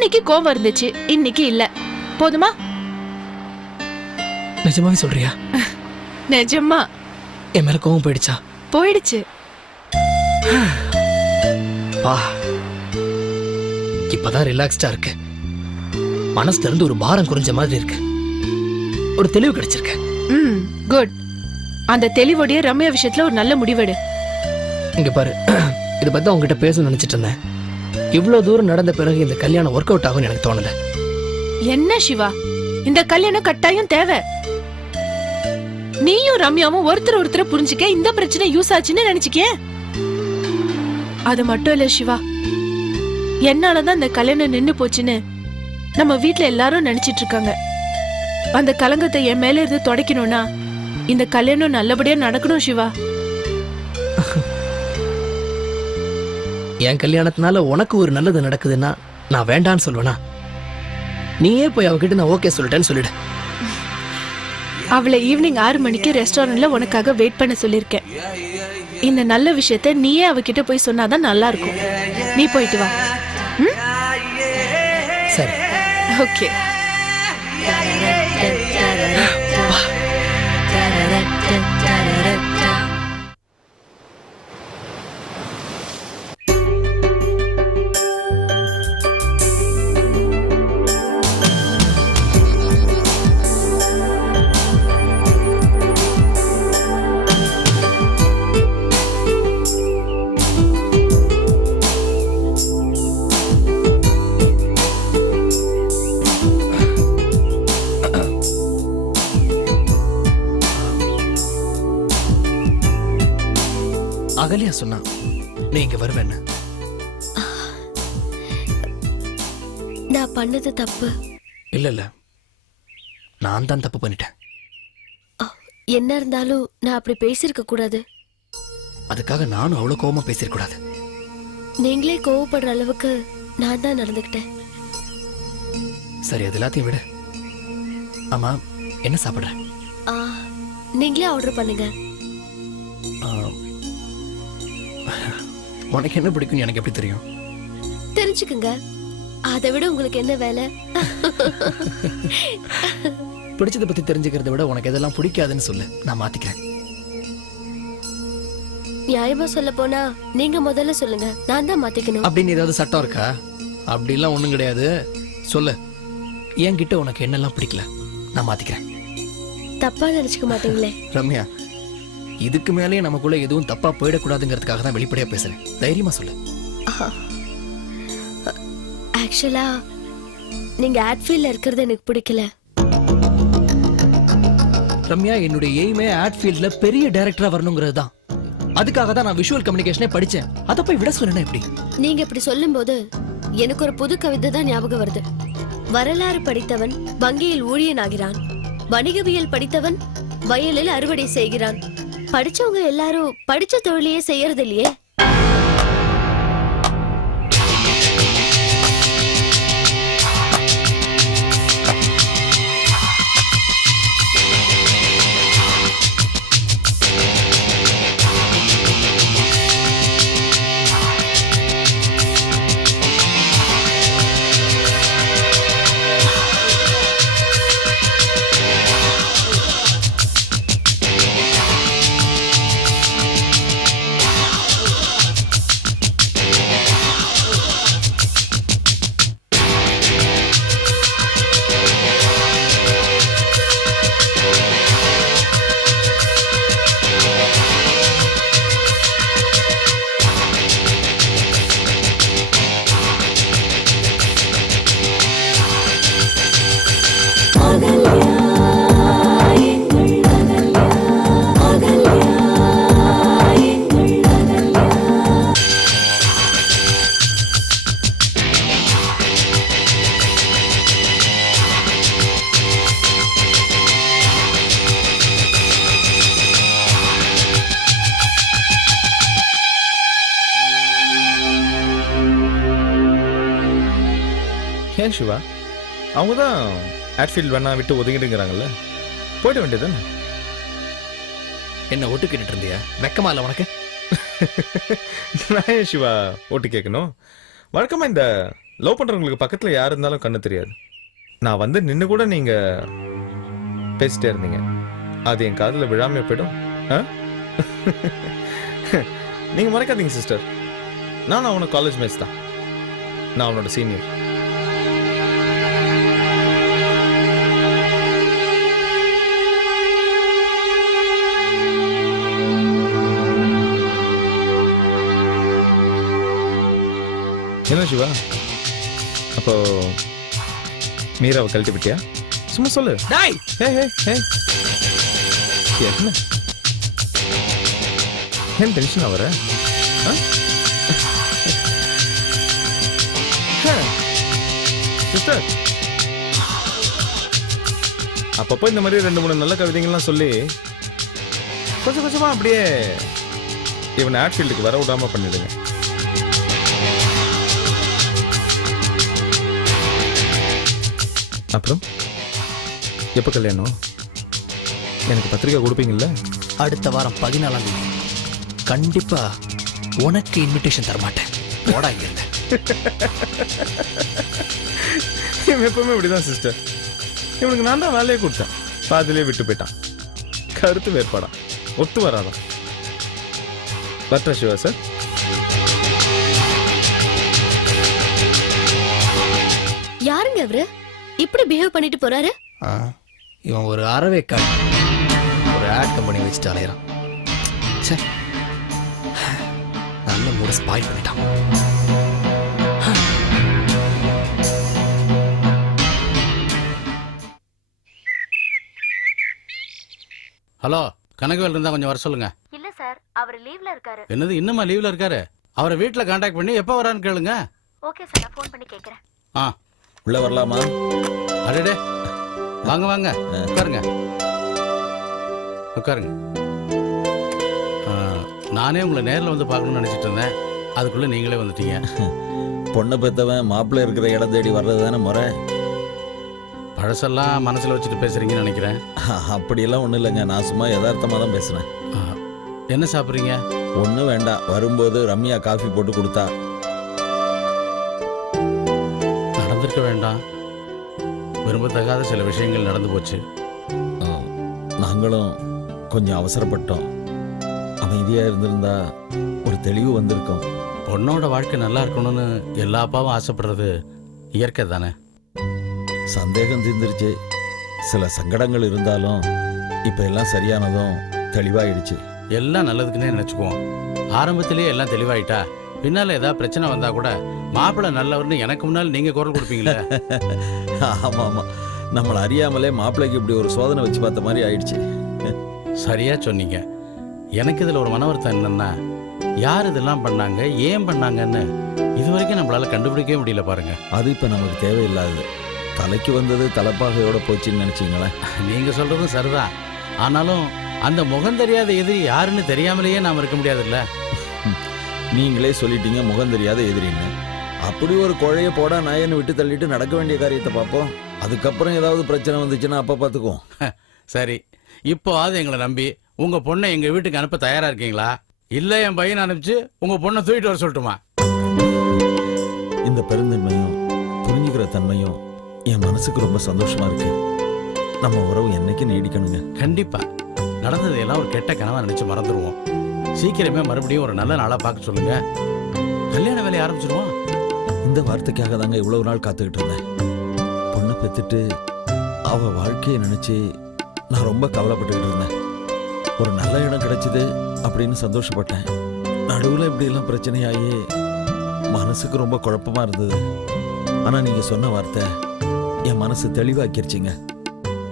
அன்னைக்கு கோவம் இருந்துச்சு. இன்னைக்கு இல்ல. போதுமா? நிஜமாவே சொல்றியா? நிஜமா. என் மேல கோவம் போயிடுச்சா? போயிடுச்சு. பா இப்பதான் ரிலாக்ஸ்டா இருக்கு. மனசுல இருந்து ஒரு பாரம் குறைஞ்ச மாதிரி இருக்கு. ஒரு தெளிவு கிடைச்சிருக்கு. ம் குட் அந்த தெளிவோடைய ரம்யா விஷயத்துல ஒரு நல்ல முடிவெடு. இங்க பாரு. இதை பத்தி உங்ககிட்ட பேசணும்னு நினைச்சிட்டு இருந்தேன். இவ்வளவு தூரம் நடந்த பிறகு இந்த கல்யாணம் ஒர்க் அவுட் ஆகும்னு எனக்கு தோணல. என்ன சிவா? இந்த கல்யாணம் கட்டாயம் தேவை. நீயும் ரம்யாவும் ஒருத்தர் ஒருத்தர் புரிஞ்சுக்க இந்த பிரச்சனை யூஸ் ஆச்சுன்னு நினைச்சுக்க அது மட்டும் இல்ல சிவா. என்னாலதான் இந்த கல்யாணம் நின்னு போச்சுன்னு நம்ம வீட்ல எல்லாரும் நினைச்சிட்டு இருக்காங்க. அந்த கலங்கத்தை என் மேல இருந்து தொடக்கணும்னா இந்த கல்யாணம் நல்லபடியா நடக்கணும் சிவா. என் கல்யாணத்தினால உனக்கு ஒரு நல்லது நடக்குதுன்னா நான் வேண்டான்னு சொல்லுவேனா நீயே போய் அவகிட்ட நான் ஓகே சொல்லிட்டேன்னு சொல்லிடு. அவளை ஈவினிங் ஆறு மணிக்கு ரெஸ்டாரண்ட்ல உனக்காக வெயிட் பண்ண சொல்லிருக்கேன் இந்த நல்ல விஷயத்த நீயே அவகிட்ட போய் சொன்னாதான் நல்லா இருக்கும் நீ போயிட்டு வா. சரி. ஓகே. அகலியா சொன்னா நீ இங்க வருவேன்னு நான் பண்ணது தப்பு. இல்ல இல்ல. நான் தான் தப்பு பண்ணிட்டேன். என்ன இருந்தாலும் நான் அப்படி பேசியிருக்க கூடாது. அதுக்காக நானும் அவ்வளவு கோவமா பேசிடக்கூடாது நீங்களே கோவப்படுற அளவுக்கு நான் தான் நடந்துக்கிட்டேன். சரி அது எல்லாத்தையும் விடு. ஆமா என்ன சாப்பிடுற? நீங்களே ஆர்டர் பண்ணுங்க. உனக்கு என்ன பிடிக்கும்னு எனக்கு எப்படி தெரியும்? தெரிஞ்சுக்குங்க. அதை விட உங்களுக்கு என்ன வேலை? பிடிச்சதை பத்தி தெரிஞ்சுக்கிறத விட உனக்கு எதெல்லாம் பிடிக்காதுன்னு சொல்லு. நான் மாத்திக்கிறேன். நியாயமா சொல்ல போனா நீங்க முதல்ல சொல்லுங்க. நான் தான் மாத்திக்கணும். அப்படின்னு ஏதாவது சட்டம் இருக்கா? அப்படிலாம் ஒண்ணும் கிடையாது. சொல்லு. என்கிட்ட உனக்கு என்னெல்லாம் பிடிக்கல? நான் மாத்திக்கிறேன். தப்பா நினைச்சுக்க மாட்டீங்களே. ரம்யா இதுக்கு மேலேயே நமக்குள்ள எதுவும் தப்பா போயிடக்கூடாதுங்கிறதுக்காக தான் வெளிப்படையா பேசுறேன். தைரியமா சொல்லு. ஆக்சுவலா நீங்க ஆட்ஃபீல்ட்ல இருக்கிறது எனக்கு பிடிக்கல. ரம்யா என்னுடைய எய்மே ஆட்ஃபீல்ட்ல பெரிய டைரக்டரா வரணுங்கிறது தான். அதுக்காக தான் நான் விஷுவல் கம்யூனிகேஷனே படிச்சேன். அதை போய் விட சொன்னா எப்படி? நீங்க இப்படி சொல்லும்போது எனக்கு ஒரு புது கவிதை தான் ஞாபகம் வருது. வரலாறு படித்தவன் வங்கியில் ஊழியனாகிறான். வணிகவியல் படித்தவன் வயலில் அறுவடை செய்கிறான். படிச்சவங்க எல்லாரும் படிச்ச தொழிலையே செய்யறது இல்லையே ஏன் சிவா அவங்க தான் ஆட்ஃபீல்ட் வேணா விட்டு ஒதுங்கிடுங்கிறாங்கல்ல போயிட வேண்டியதுதானே? என்ன ஒட்டு கேட்டுட்டு இருந்தியா? வெக்கமா இல்ல உனக்கு? நான் ஏன் சிவா ஓட்டு கேட்கணும்? வழக்கமா இந்த லவ் பண்றவங்களுக்கு பக்கத்துல யார் இருந்தாலும் கண்ணு தெரியாது. நான் வந்து நின்னு கூட நீங்க பேசிட்டே இருந்தீங்க. அது என் காதுல விழாம போயிடும். ஆ? நீங்க மறக்காதீங்க சிஸ்டர். நான் அவனோட காலேஜ் மேட்ச் தான். நான் அவனோட சீனியர் சிவா. அப்போ மீராவை கழட்டி விட்டியா சும்மா சொல்லு. டாய்! ஹே ஹே ஹே. என்ன? ஏன் டென்ஷன் ஆவற சிஸ்டர் அப்பப்போ இந்த மாதிரி ரெண்டு மூணு நல்ல கவிதைகள்லாம் சொல்லி கொஞ்சம் கொஞ்சமா அப்படியே இவனை ஆட்ஃபீல்டுக்கு வர விடாம பண்ணிடுங்க. அப்புறம்? எப்போ கல்யாணம்? எனக்கு பத்திரிக்கை கொடுப்பீங்கல்ல? அடுத்த வாரம் பதினாலாம் தேதி. கண்டிப்பா உனக்கு இன்விடேஷன் தர மாட்டேன் போடா இங்க இருந்து. இவன் எப்பவுமே இப்படிதான் சிஸ்டர் இவனுக்கு நான் தான் வேலையை கொடுத்தேன். பாதிலே விட்டு போயிட்டான். கருத்து வேறுபாடா. ஒத்து வராதான் பத்ரா சிவா சார் யாருங்க அவரு இப்படி பிஹேவ் பண்ணிட்டு போறாரு? ஆ, இவன் ஒரு அறவே காடு ஒரு ஆட் கம்பெனி வச்சுட்டு அலையிறான். ச்சே. நல்ல மூட ஸ்பாயில் பண்ணிட்டான். ஹலோ கனகவேல் இருந்தா கொஞ்சம் வர சொல்லுங்க. இல்ல சார் அவர் லீவ்ல இருக்காரு. என்னது இன்னுமா லீவ்ல இருக்காரு? அவரை வீட்ல காண்டாக்ட் பண்ணி எப்போ வரான்னு கேளுங்க. ஓகே சார் நான் ஃபோன் பண்ணி கேக்குறேன். ஆ. உள்ள வரலாமா? அடடே. வாங்க வாங்க. உட்காருங்க. உட்காருங்க. நானே உங்களை நேர்ல வந்து பார்க்கணும்னு நினைச்சிட்டு இருந்தேன். அதுக்குள்ள நீங்களே வந்துட்டீங்க. பொண்ணை பெத்தவன் மாப்பிள்ளை இருக்கிற இடம் தேடி வர்றது தானே முறை? பழசெல்லாம் மனசுல வச்சுட்டு பேசுறீங்கன்னு நினைக்கிறேன். அப்படியெல்லாம் ஒன்றும் இல்லைங்க. நான் சும்மா யதார்த்தமாக தான் ஆ, என்ன சாப்பிட்றீங்க? ஒன்றும் வேண்டாம். வரும்போது ரம்யா காஃபி போட்டு கொடுத்தா. நடந்திருக்க வேண்டாம். விரும்பத்தகாத சில விஷயங்கள் நடந்து போச்சு. நாங்களும் கொஞ்சம் அவசரப்பட்டோம். அமைதியாக இருந்திருந்தா ஒரு தெளிவு வந்திருக்கும். பொண்ணோட வாழ்க்கை நல்லா இருக்கணும்னு எல்லா அப்பாவும் ஆசைப்படுறது இயற்கை தானே? சந்தேகம் தீர்ந்துருச்சு. சில சங்கடங்கள் இருந்தாலும் இப்போ எல்லாம் சரியானதும் தெளிவாயிடுச்சு. எல்லாம் நல்லதுக்குன்னே நினைச்சுக்குவோம். ஆரம்பத்திலேயே எல்லாம் தெளிவாயிட்டா பின்னால ஏதாவது பிரச்சனை வந்தா கூட மாப்பிள்ளை நல்லவர்னு எனக்கு முன்னால் நீங்க குரல் கொடுப்பீங்களே ஆமாம். ஆமாம் நம்மளை அறியாமலே மாப்பிள்ளைக்கு இப்படி ஒரு சோதனை வச்சு பார்த்த மாதிரி ஆயிடுச்சு. சரியா சொன்னீங்க. எனக்கு இதுல ஒரு மன வருத்தம் என்னன்னா யார் இதெல்லாம் பண்ணாங்க ஏன் பண்ணாங்கன்னு இது வரைக்கும் நம்மளால கண்டுபிடிக்கவே முடியல பாருங்க. அது இப்போ நமக்கு தேவையில்லாதது. தலைக்கு வந்தது தலைப்பாகையோட போச்சுன்னு நினச்சிங்களேன். நீங்க சொல்றதும் சரிதான். ஆனாலும் அந்த முகம் தெரியாத எதிரி யாருன்னு தெரியாமலேயே நாம இருக்க முடியாதுல்ல? நீங்களே சொல்லிட்டீங்க முகம் தெரியாத எதிரின்னு. அப்படி ஒரு குழைய போடா நாயன்னு விட்டு தள்ளிட்டு நடக்க வேண்டிய காரியத்தை பார்ப்போம். அதுக்கப்புறம் ஏதாவது பிரச்சனை வந்துச்சுன்னா அப்போ பார்த்துக்குவோம். சரி. இப்போவாது எங்களை நம்பி உங்க பொண்ணை எங்க வீட்டுக்கு அனுப்ப தயாரா இருக்கீங்களா? இல்ல என் பையனை அனுப்பிச்சு உங்க பொண்ணை தூக்கிட்டு வர சொல்லட்டுமா? இந்த பெருந்தன்மையும் புரிஞ்சுக்கிற தன்மையும் என் மனசுக்கு ரொம்ப சந்தோஷமா இருக்கு. நம்ம உறவு என்னைக்கு நீடிக்கணுங்க? கண்டிப்பா. நடந்ததையெல்லாம் ஒரு கெட்ட கனவா நினைச்சு மறந்துடுவோம் சீக்கிரமே மறுபடியும் ஒரு நல்ல நாளா பார்க்க சொல்லுங்க. கல்யாண வேலையை ஆரம்பிச்சிருவோம். இந்த வார்த்தைக்காக தாங்க இவ்வளவு நாள் காத்துக்கிட்டு இருந்தேன்? பொண்ணை பெத்துட்டு அவ வாழ்க்கையை நினைச்சு நான் ரொம்ப கவலைப்பட்டுக்கிட்டு இருந்தேன். ஒரு நல்ல இடம் கிடைச்சது அப்படின்னு சந்தோஷப்பட்டேன். நடுவில் இப்படி எல்லாம் பிரச்சனையாகி மனசுக்கு ரொம்ப குழப்பமா இருந்தது. ஆனா நீங்க சொன்ன வார்த்தை என் மனசு தெளிவாக்கிருச்சுங்க.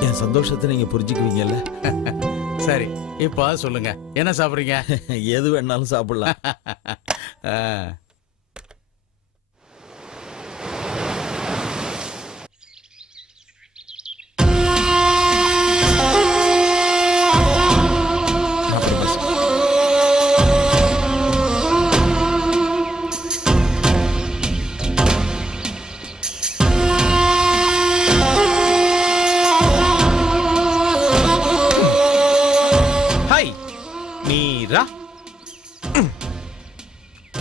என் சந்தோஷத்தை நீங்க புரிஞ்சுக்குவீங்கல்ல? சரி இப்போ சொல்லுங்க. என்ன சாப்பிடுறீங்க? எது வேணாலும் சாப்பிடலாம்.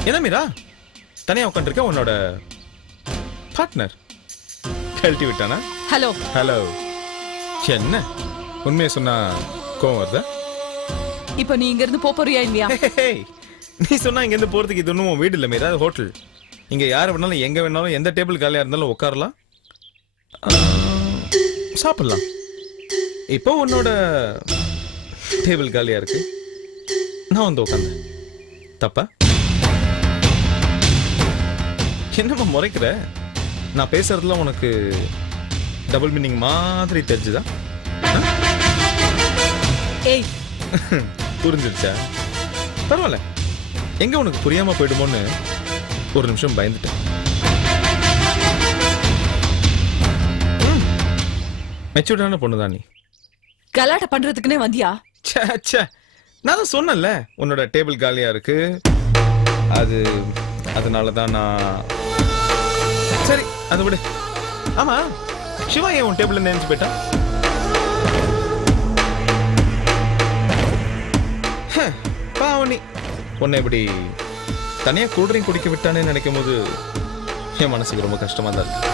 என்ன மீரா? தனியா உட்காந்துருக்க உன்னோட பார்ட்னர் கழட்டி விட்டானா? ஹலோ ஹலோ என்ன? உண்மையை சொன்னா கோவம் வருதா? இப்போ நீ இங்க இருந்து போறியா இல்லையா? நீ சொன்னா இங்க இருந்து போறதுக்கு இது ஒன்றும் வீடு இல்லை மீரா ஹோட்டல் இங்க யார் வேணாலும் எங்க வேணாலும் எந்த டேபிள் காலியா இருந்தாலும் உட்காரலாம். சாப்பிடலாம். இப்போ உன்னோட டேபிள் காலியா இருக்கு. நான் வந்து உட்காந்தேன் தப்பா? என்னம்மா முறைக்கிற? நான் பேசுறதுல உனக்கு டபுள் மீனிங் மாதிரி தெரிஞ்சுதா? ஏய். புரிஞ்சிருச்சா? பரவாயில்ல. எங்க உனக்கு புரியாம போயிடுமோன்னு ஒரு நிமிஷம் பயந்துட்டேன். மெச்சூர்டான பொண்ணுதான் நீ. கலாட்ட பண்றதுக்குனே வந்தியா? ச்சே, ச்சே. நான் தான் சொன்னேன்ல உன்னோட டேபிள் காலியா இருக்கு. அது அதனால தான் நான் சரி அது விடு. ஆமா சிவா ஏன் உன் டேபிள் நினைச்சு போயிட்டான். பாவனி. உன்னை இப்படி தனியா கூல்ட்ரிங்க் குடிக்க விட்டானே நினைக்கும் போது என் மனசுக்கு ரொம்ப கஷ்டமா தான் இருக்கு.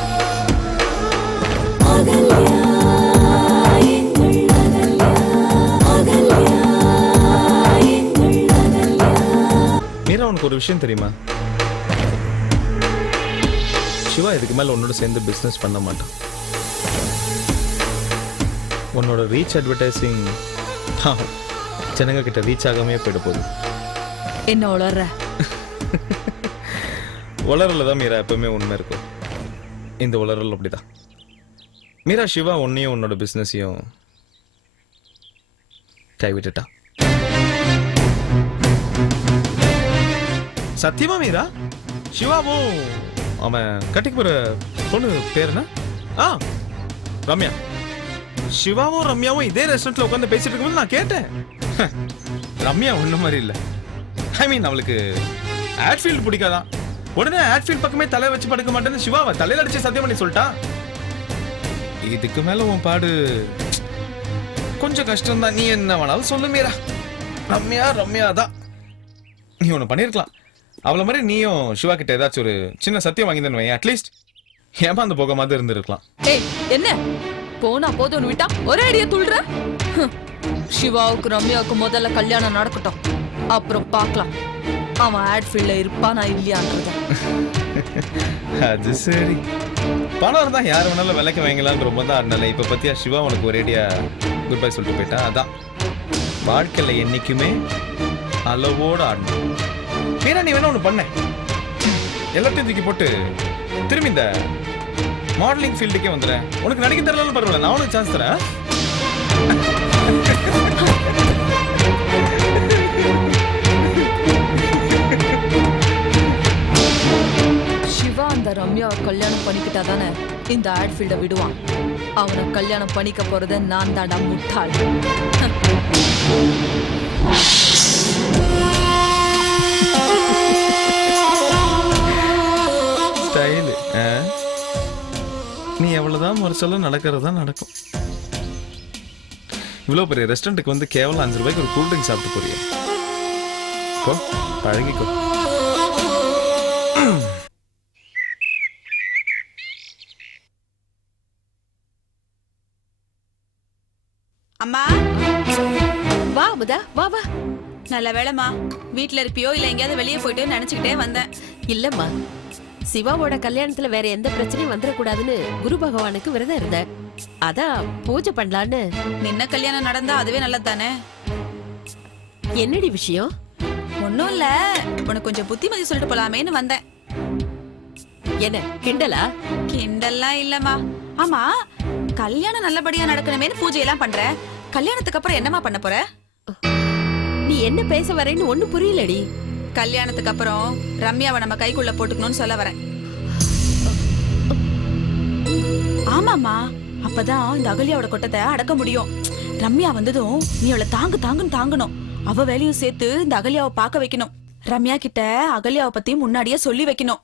மீரா உனக்கு ஒரு விஷயம் தெரியுமா? சிவா இதுக்கு மேல உன்னோட சேர்ந்து பிசினஸ் பண்ண மாட்டான். உன்னோட ரீச் அட்வர்டைசிங் ஜனங்க கிட்ட ரீச் ஆகாமே போயிட போகுது. என்ன உளர்ற? உளறல தான் மீரா எப்பவுமே உண்மை இருக்கும். இந்த உளறல் அப்படிதான். மீரா சிவா உன்னையும் உன்னோட பிசினஸையும் கைவிட்டுட்டான். சத்தியமா மீரா? சிவாவும்? அவன் கட்டிக்கு போற பொண்ணு பேர் என்ன? ஆ ரம்யா. சிவாவும் ரம்யாவும் இதே ரெஸ்டாரண்ட்ல உட்காந்து பேசிட்டு இருக்கும்போது நான் கேட்டேன். ரம்யா ஒண்ணு மாதிரி இல்ல. ஐ மீன் அவளுக்கு ஆட்ஃபீல்ட் பிடிக்காதான் உடனே ஆட்ஃபீல்ட் பக்கமே தலை வச்சு படுக்க மாட்டேன்னு சிவாவை தலையில அடிச்சு சத்தியம் பண்ணி சொல்லிட்டான் இதுக்கு மேல உன் பாடு கொஞ்சம் கஷ்டம் தான் நீ என்ன வேணாலும் சொல்லு மீரா. ரம்யா ரம்யா தான் நீ ஒண்ணு பண்ணிருக்கலாம். அவள மாதிரி நீயும் சிவா கிட்ட ஏதாச்சும் ஒரு சின்ன சத்தியம் வாங்கியிருந்தேன்னு வையேன். அட்லீஸ்ட் ஏமாந்து போக மாதிரி இருந்திருக்கலாம். ஏய் என்ன? போனா போதும்னு விட்டா ஒரே அடிய துள்ளுற. சிவாவுக்கு ரம்யாவுக்கு முதல்ல கல்யாணம் நடக்கட்டும். அப்புறம் பார்க்கலாம். அவன் ஆட் ஃபீல்ட்ல இருப்பானா இல்லையான்றத அது சரி. பணம் இருந்தா யார் வேணாலும் விலைக்கு வாங்கலாம்னு ரொம்ப தான் ஆடினால இப்ப பத்தியா சிவா உனக்கு ஒரேடியா குட் பை சொல்லிட்டு போயிட்டா. அதான். வாழ்க்கையில என்னைக்குமே அளவோட ஆடணும். மீரா நீ வேணா ஒன்று பண்ண. எல்லாத்தையும் தூக்கி போட்டு திரும்பி இந்த மாடலிங் ஃபீல்டுக்கே வந்துடுறேன் உனக்கு நடிக்க தரலன்னு பரவாயில்ல நான் உனக்கு சான்ஸ் தரேன். சிவா அந்த ரம்யாவை கல்யாணம் பண்ணிக்கிட்டா தானே இந்த ஆட் ஃபீல்டை விடுவான். அவனை கல்யாணம் பண்ணிக்க போறது நான் தாடா முட்டாள். ஸ்டைலு நீ எவ்வளவுதான் முறைச்சாலும் நடக்கிறது தான் நடக்கும். இவ்வளோ பெரிய ரெஸ்டாரண்ட்டுக்கு வந்து கேவலம் அஞ்சு ரூபாய்க்கு ஒரு கூல் ட்ரிங்க் சாப்பிட்டு போறியா. போ பழகிக்கோ. அம்மா. வா அமுதா. வா வா. நல்ல வேலைம்மா வீட்ல இருப்பியோ இல்ல எங்கேயாவது வெளியே போயிட்டு நினைச்சுக்கிட்டே வந்தேன். இல்லம்மா. சிவாவோட கல்யாணத்துல வேற எந்த பிரச்சனையும் வந்துடக்கூடாதுன்னு குரு பகவானுக்கு விரதம் இருந்தேன். அதான் பூஜை பண்ணலான்னு. நின்ன கல்யாணம் நடந்தா அதுவே நல்லது தானே என்னடி விஷயம்? ஒன்னும் இல்ல. உனக்கு கொஞ்சம் புத்திமதி சொல்லிட்டு போலாமேன்னு வந்தேன். என்ன கிண்டலா? கிண்டல்லாம் இல்லம்மா. ஆமா கல்யாணம் நல்லபடியா நடக்கணுமேனு பூஜை எல்லாம் பண்ற. கல்யாணத்துக்கு அப்புறம் என்னம்மா பண்ண போற? நீ என்ன பேச வரேன்னு ஒன்றும் புரியலடி. கல்யாணத்துக்கு அப்புறம் ரம்யாவை நம்ம கைக்குள்ள போட்டுக்கணும்னு சொல்ல வரேன். ஆமாம்மா அப்பதான் இந்த அகல்யாவோட கொட்டத்தை அடக்க முடியும். ரம்யா வந்ததும் நீ அவளை தாங்கு தாங்குன்னு தாங்கணும். அவ வேலையும் சேர்த்து இந்த அகல்யாவை பார்க்க வைக்கணும். ரம்யா கிட்ட அகல்யாவை பத்தி முன்னாடியே சொல்லி வைக்கணும்.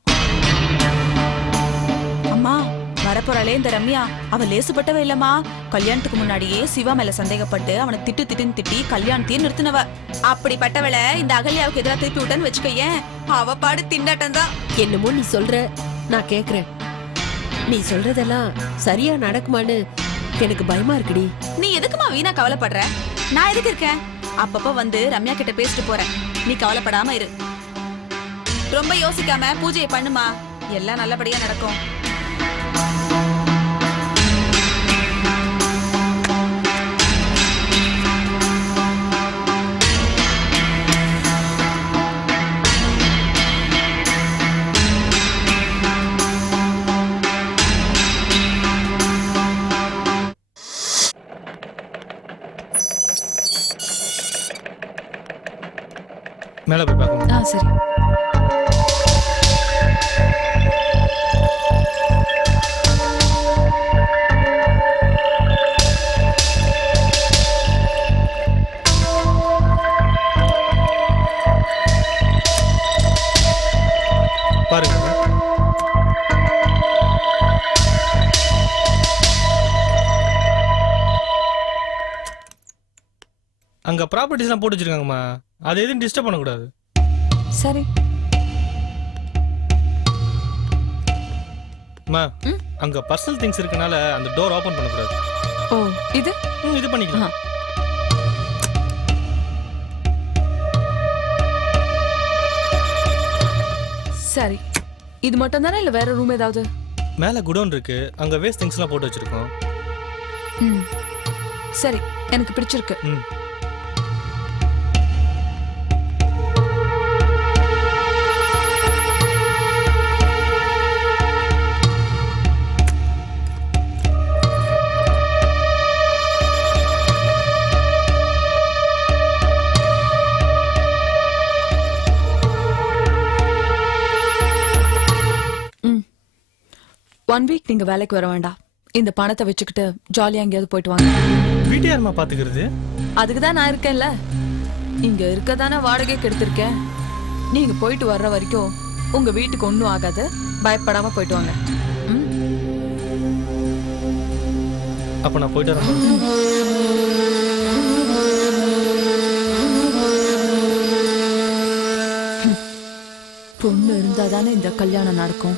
வரப்போறாளே இந்த ரம்யா அவ லேசுப்பட்டவ இல்லம்மா. கல்யாணத்துக்கு முன்னாடியே சிவா மேல சந்தேகப்பட்டு அவனை திட்டு திட்டுன்னு திட்டி கல்யாணத்தையும் நிறுத்தினவ. அப்படிப்பட்டவளை இந்த அகல்யாவுக்கு எதிராக திருப்பி விட்டேன்னு வச்சுக்கோயேன். அவ பாடு திண்டாட்டம் தான். என்னமோ நீ சொல்ற நான் கேக்குறேன். நீ சொல்றதெல்லாம் சரியா நடக்குமான்னு எனக்கு பயமா இருக்குடி. நீ எதுக்குமா வீணா கவலைப்படுற? நான் எதுக்கு இருக்கேன்? அப்பப்ப வந்து ரம்யா கிட்ட பேசிட்டு போறேன். நீ கவலைப்படாம இரு. ரொம்ப யோசிக்காம பூஜையை பண்ணுமா? எல்லாம் நல்லபடியா நடக்கும். சரி. பாருங்க. அங்க ப்ராப்பர்ட்டிஸ்லாம் போட்டு வச்சிருக்காங்கம்மா. அது எதுவும் டிஸ்டர்ப் பண்ணக்கூடாது. சரி. அம்மா அங்க பர்சனல் திங்ஸ் இருக்கனால அந்த டோர் ஓபன் பண்ணக்கூடாது. ஓ இது? இது பண்ணிக்கலாம். சரி. இது மட்டும் தானே இல்ல வேற ரூம் ஏதாவது? மேல குடோன் இருக்கு. அங்க வேஸ்ட் திங்ஸ்லாம் போட்டு வச்சிருக்கோம். சரி எனக்கு பிடிச்சிருக்கு. ம். ஒன் வீக் நீங்க வேலைக்கு வர வேண்டாம். இந்த பணத்தை வச்சுக்கிட்டு ஜாலியா எங்கேயாவது போயிட்டு வாங்க. வீட்டு யாரும்மா பாத்துக்கிறது? அதுக்கு தான் நான் இருக்கேன்ல. இங்க இருக்க தானே வாடகைக்கு எடுத்திருக்கேன் நீங்க போயிட்டு வர்ற வரைக்கும் உங்க வீட்டுக்கு ஒன்றும் ஆகாது. பயப்படாம போயிட்டு வாங்க. ம்? அப்ப நான் போயிட்டு வரேன். பொண்ணு இருந்தா தானே இந்த கல்யாணம் நடக்கும்.